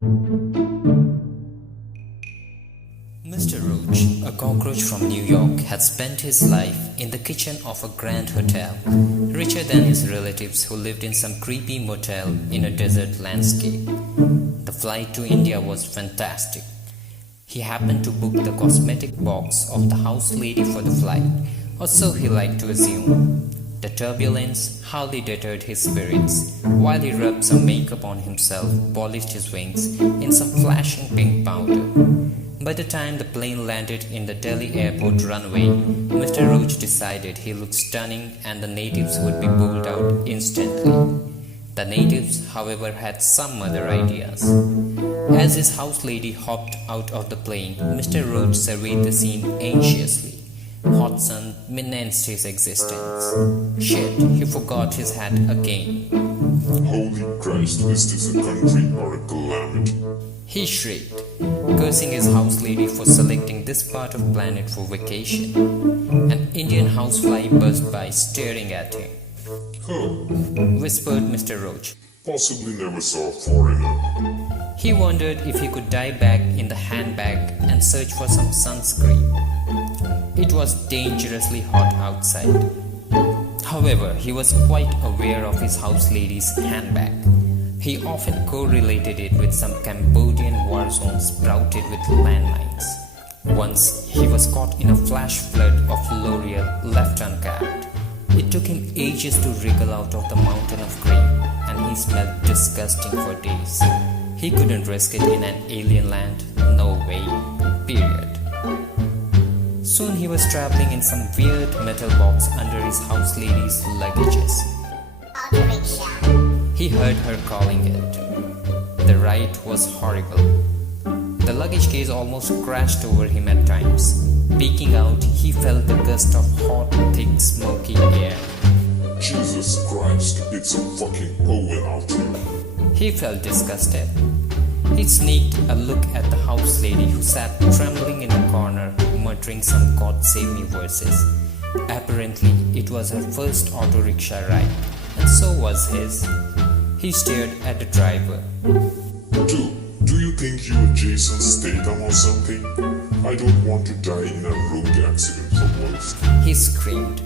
Mr. Roach, a cockroach from New York, had spent his life in the kitchen of a grand hotel, richer than his relatives who lived in some creepy motel in a desert landscape. The flight to India was fantastic. He happened to book the cosmetic box of the house lady for the flight, or so he liked to assume. The turbulence hardly deterred his spirits. While he rubbed some makeup on himself, polished his wings in some flashing pink powder. By the time the plane landed in the Delhi airport runway, Mr. Roach decided he looked stunning and the natives would be bowled out instantly. The natives, however, had some other ideas. As his house lady hopped out of the plane, Mr. Roach surveyed the scene anxiously. Hot sun menaced his existence. Shit, he forgot his hat again. Holy Christ, is this a country or a calamity? He shrieked, cursing his house lady for selecting this part of planet for vacation. An Indian housefly buzzed by, staring at him. Huh, Whispered Mr. Roach. possibly never saw a foreigner. He wondered if he could dive back in the handbag and search for some sunscreen. It was dangerously hot outside. However, he was quite aware of his house lady's handbag. He often correlated it with some Cambodian war zone sprouted with landmines. Once, he was caught in a flash flood of L'Oreal left uncapped. It took him ages to wriggle out of the mountain of cream, and he smelled disgusting for days. He couldn't risk it in an alien land. No way. Period. Soon he was traveling in some weird metal box under his house lady's luggages. Auto rickshaw. He heard her calling it. The ride was horrible. The luggage case almost crashed over him at times. Peeking out, he felt the gust of hot, thick, smoky air. Jesus Christ, it's a fucking oven out here. He felt disgusted. He sneaked a look at the house lady who sat trembling in a corner, muttering some God Save Me verses. Apparently, it was her first auto rickshaw ride, and so was his. He stared at the driver. Dude, do you think you're Jason Statham or something? I don't want to die in a road accident for once. He screamed.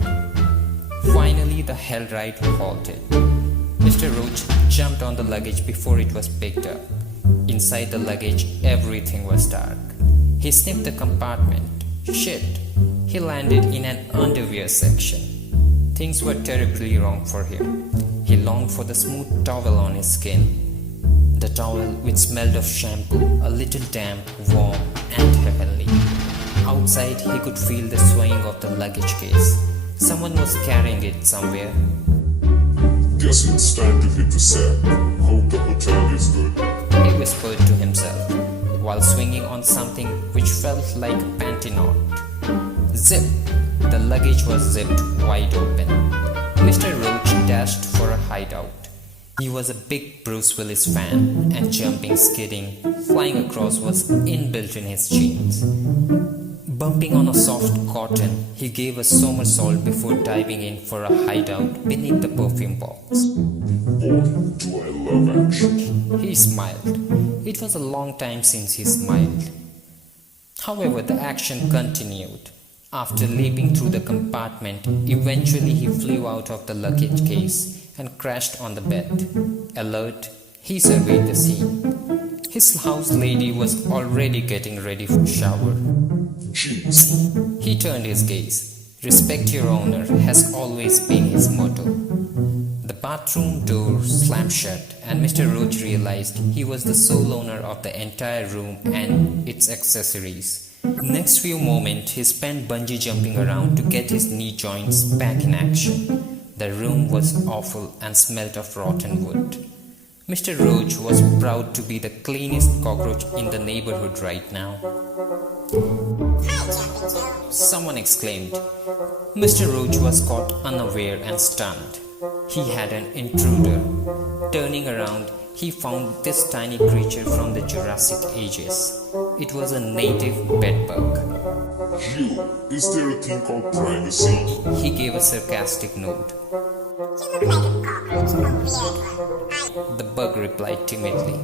Finally, the hell ride halted. Mr. Roach jumped on the luggage before it was picked up. Inside the luggage, everything was dark. He sniffed the compartment. Shit! He landed in an underwear section. Things were terribly wrong for him. He longed for the smooth towel on his skin. The towel which smelled of shampoo, a little damp, warm, and heavenly. Outside, he could feel the swaying of the luggage case. Someone was carrying it somewhere. Guess it's time to hit the sack. Hope the hotel is good. He whispered to himself, while swinging on something which felt like a panty knot. Zip! The luggage was zipped wide open. Mr. Roach dashed for a hideout. He was a big Bruce Willis fan, and jumping, skidding, flying across was inbuilt in his genes. Bumping on a soft cotton, he gave a somersault before diving in for a hideout beneath the perfume box. Boy, do I love action. He smiled. It was a long time since he smiled. However, the action continued. After leaping through the compartment, eventually he flew out of the luggage case and crashed on the bed. Alert, he surveyed the scene. His house lady was already getting ready for shower. Jeez. He turned his gaze. Respect your owner has always been his motto. The bathroom door slammed shut, and Mr. Roach realized he was the sole owner of the entire room and its accessories. Next few moments, he spent bungee jumping around to get his knee joints back in action. The room was awful and smelt of rotten wood. Mr. Roach was proud to be the cleanest cockroach in the neighborhood right now. Hi, Jumping Joe. Someone exclaimed. Mr. Roach was caught unaware and stunned. He had an intruder. Turning around, he found this tiny creature from the Jurassic ages. It was a native bedbug. You, is there a thing called privacy? He gave a sarcastic nod. You look like a cockroach, a weird one. The bug replied timidly.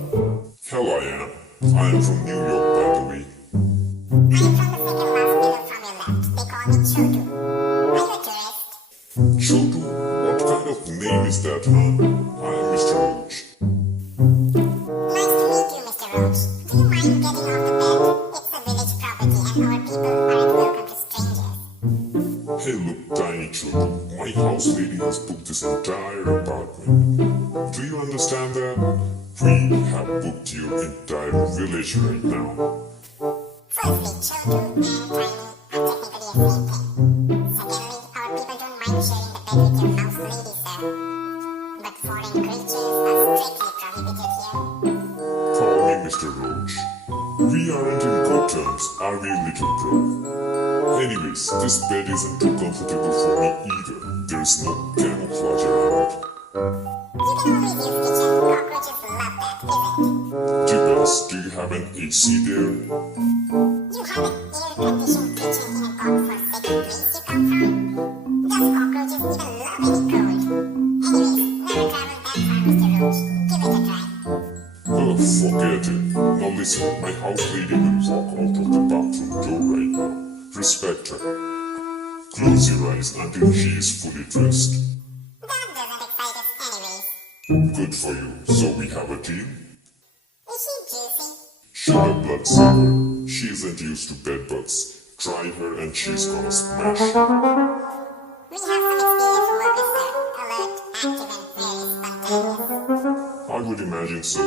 Hell, I am. I am from New York, by the way. I am from the second last middle from your left. They call me Chotu. Are you a tourist? Chotu? What kind of name is that, huh? I am Mr. Roach. Nice to meet you, Mr. Roach. Do you mind getting off the bed? It's a village property and our people aren't welcome to strangers. Hey, look, tiny Chotu. My house lady has booked this entire apartment. Do you understand that? We have booked your entire village right now. Firstly, Chotu and Tiny are technically the same thing. Secondly, our people don't mind sharing the bed with your house lady, sir. But foreign creatures are strictly prohibited here. Call me Mr. Roach. We aren't in good terms, are we, little bro? Anyways, this bed isn't too comfortable for me either. There's no camouflage around. You can always use kitchen. Cockroaches love that, isn't it? Depends, do you have an AC there? You have an air-conditioned kitchen in a god-forsaken place you come from? Does cockroaches even love any cold? Anyways, never travel that far, Mr. Roach. Give it a try. Oh, forget it. Now listen, my house lady will walk out of the bathroom door right now. Respect her. Close your eyes until she is fully dressed. That doesn't excite us anyways. Good for you. So we have a deal? Is she juicy? Shut up, bloodsaver. She isn't used to bedbugs. Try her and she's gonna smash. We have some experienced workers, sir. Alert, active, and very spontaneous. I would imagine so.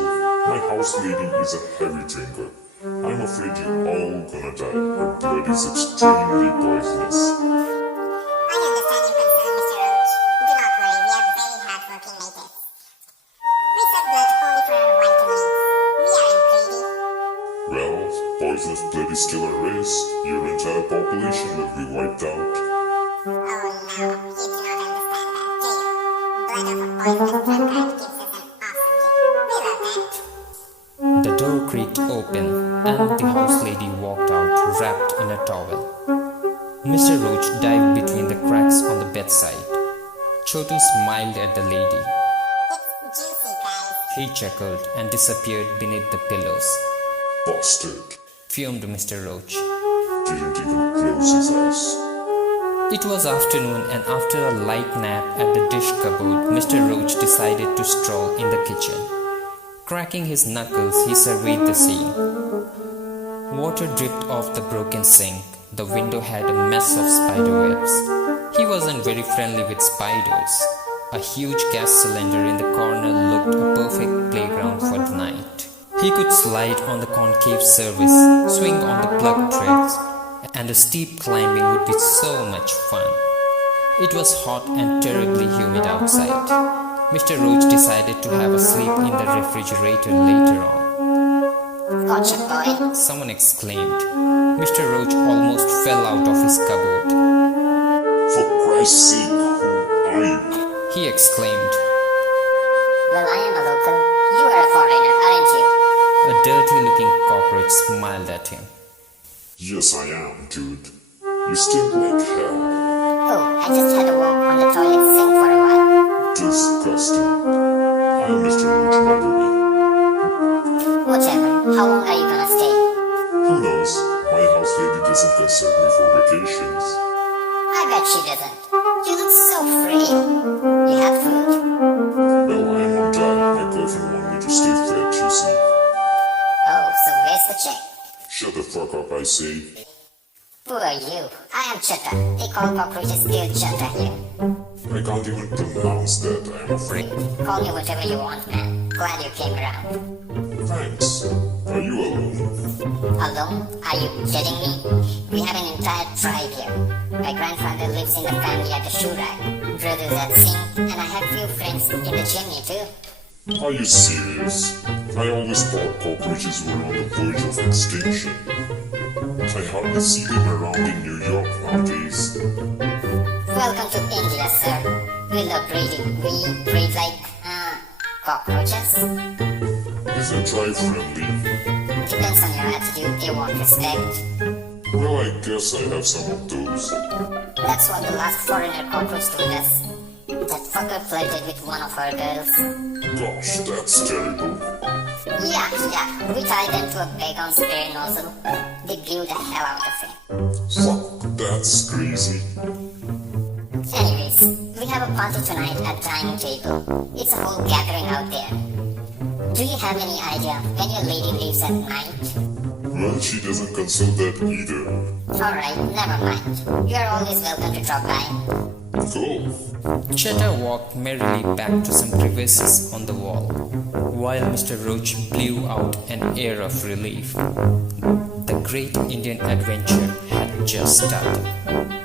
My house lady is a heavy drinker. I'm afraid you're all gonna die. Her blood is extremely poisonous. I understand your concern, Mr. Roach. Do not worry, we are very hardworking natives. We serve blood only for our vital needs. We aren't greedy. Well, poisonous blood is still a risk. Your entire population will be wiped out. Oh no, you do not understand that, do you? Blood of a poisonous drunkard gives us an awesome kick. We love that. The door creaked open, and the house lady walked out wrapped in a towel. Mr. Roach dived between the cracks on the bedside. Chotu smiled at the lady. It's juicy, guys. He chuckled and disappeared beneath the pillows. Bastard. Fumed Mr. Roach. Didn't even close his eyes. It was afternoon, and after a light nap at the dish cupboard, Mr. Roach decided to stroll in the kitchen. Cracking his knuckles, he surveyed the scene. Water dripped off the broken sink. The window had a mess of spiderwebs. He wasn't very friendly with spiders. A huge gas cylinder in the corner looked a perfect playground for the night. He could slide on the concave surface, swing on the plug threads, and the steep climbing would be so much fun. It was hot and terribly humid outside. Mr. Roach decided to have a sleep in the refrigerator later on. Gotcha, boy. Someone exclaimed. Mr. Roach almost fell out of his cupboard. For Christ's sake, who are you? He exclaimed. Well, I am a local. You are a foreigner, aren't you? A dirty-looking cockroach smiled at him. Yes, I am, dude. You stink like hell. Oh, I just had a walk on the toilet sink for a while. Disgusting. I'm Mr. Roach, by the way. Whatever. How long are you gonna stay? Who knows? My house lady doesn't consult me for vacations. I bet she doesn't. You look so free. You have food? Well, I am on diet. My girlfriend wanted me to stay fed, you see. Oh, so where's the check? Shut the fuck up, I say. Who are you? I am Chutta. They call cockroaches still Chutta here. I can't even pronounce that, I'm afraid. Call me whatever you want, man. Glad you came around. Thanks. Are you alone? Alone? Are you kidding me? We have an entire tribe here. My grandfather lives in the family at the shoe rack. Brothers at sing, and I have few friends in the chimney too. Are you serious? I always thought cockroaches were on the verge of extinction. I hardly see them around in New York nowadays. Welcome to India, sir. We love breeding. We breed like, cockroaches. Isn't tribe friendly? Depends on your attitude. They want respect. Well, I guess I have some of those. That's what the last foreigner cockroach told us. That fucker flirted with one of our girls. Gosh, that's terrible. Yeah. We tied them to a peg on spare nozzle. They blew the hell out of him. Fuck, that's crazy. Anyways, we have a party tonight at dining table. It's a whole gathering out there. Do you have any idea when your lady leaves at night? Well, she doesn't console that either. Alright, never mind. You are always welcome to drop by. Go. Cheddar walked merrily back to some crevices on the wall, while Mr. Roach blew out an air of relief. The great Indian adventure had just started.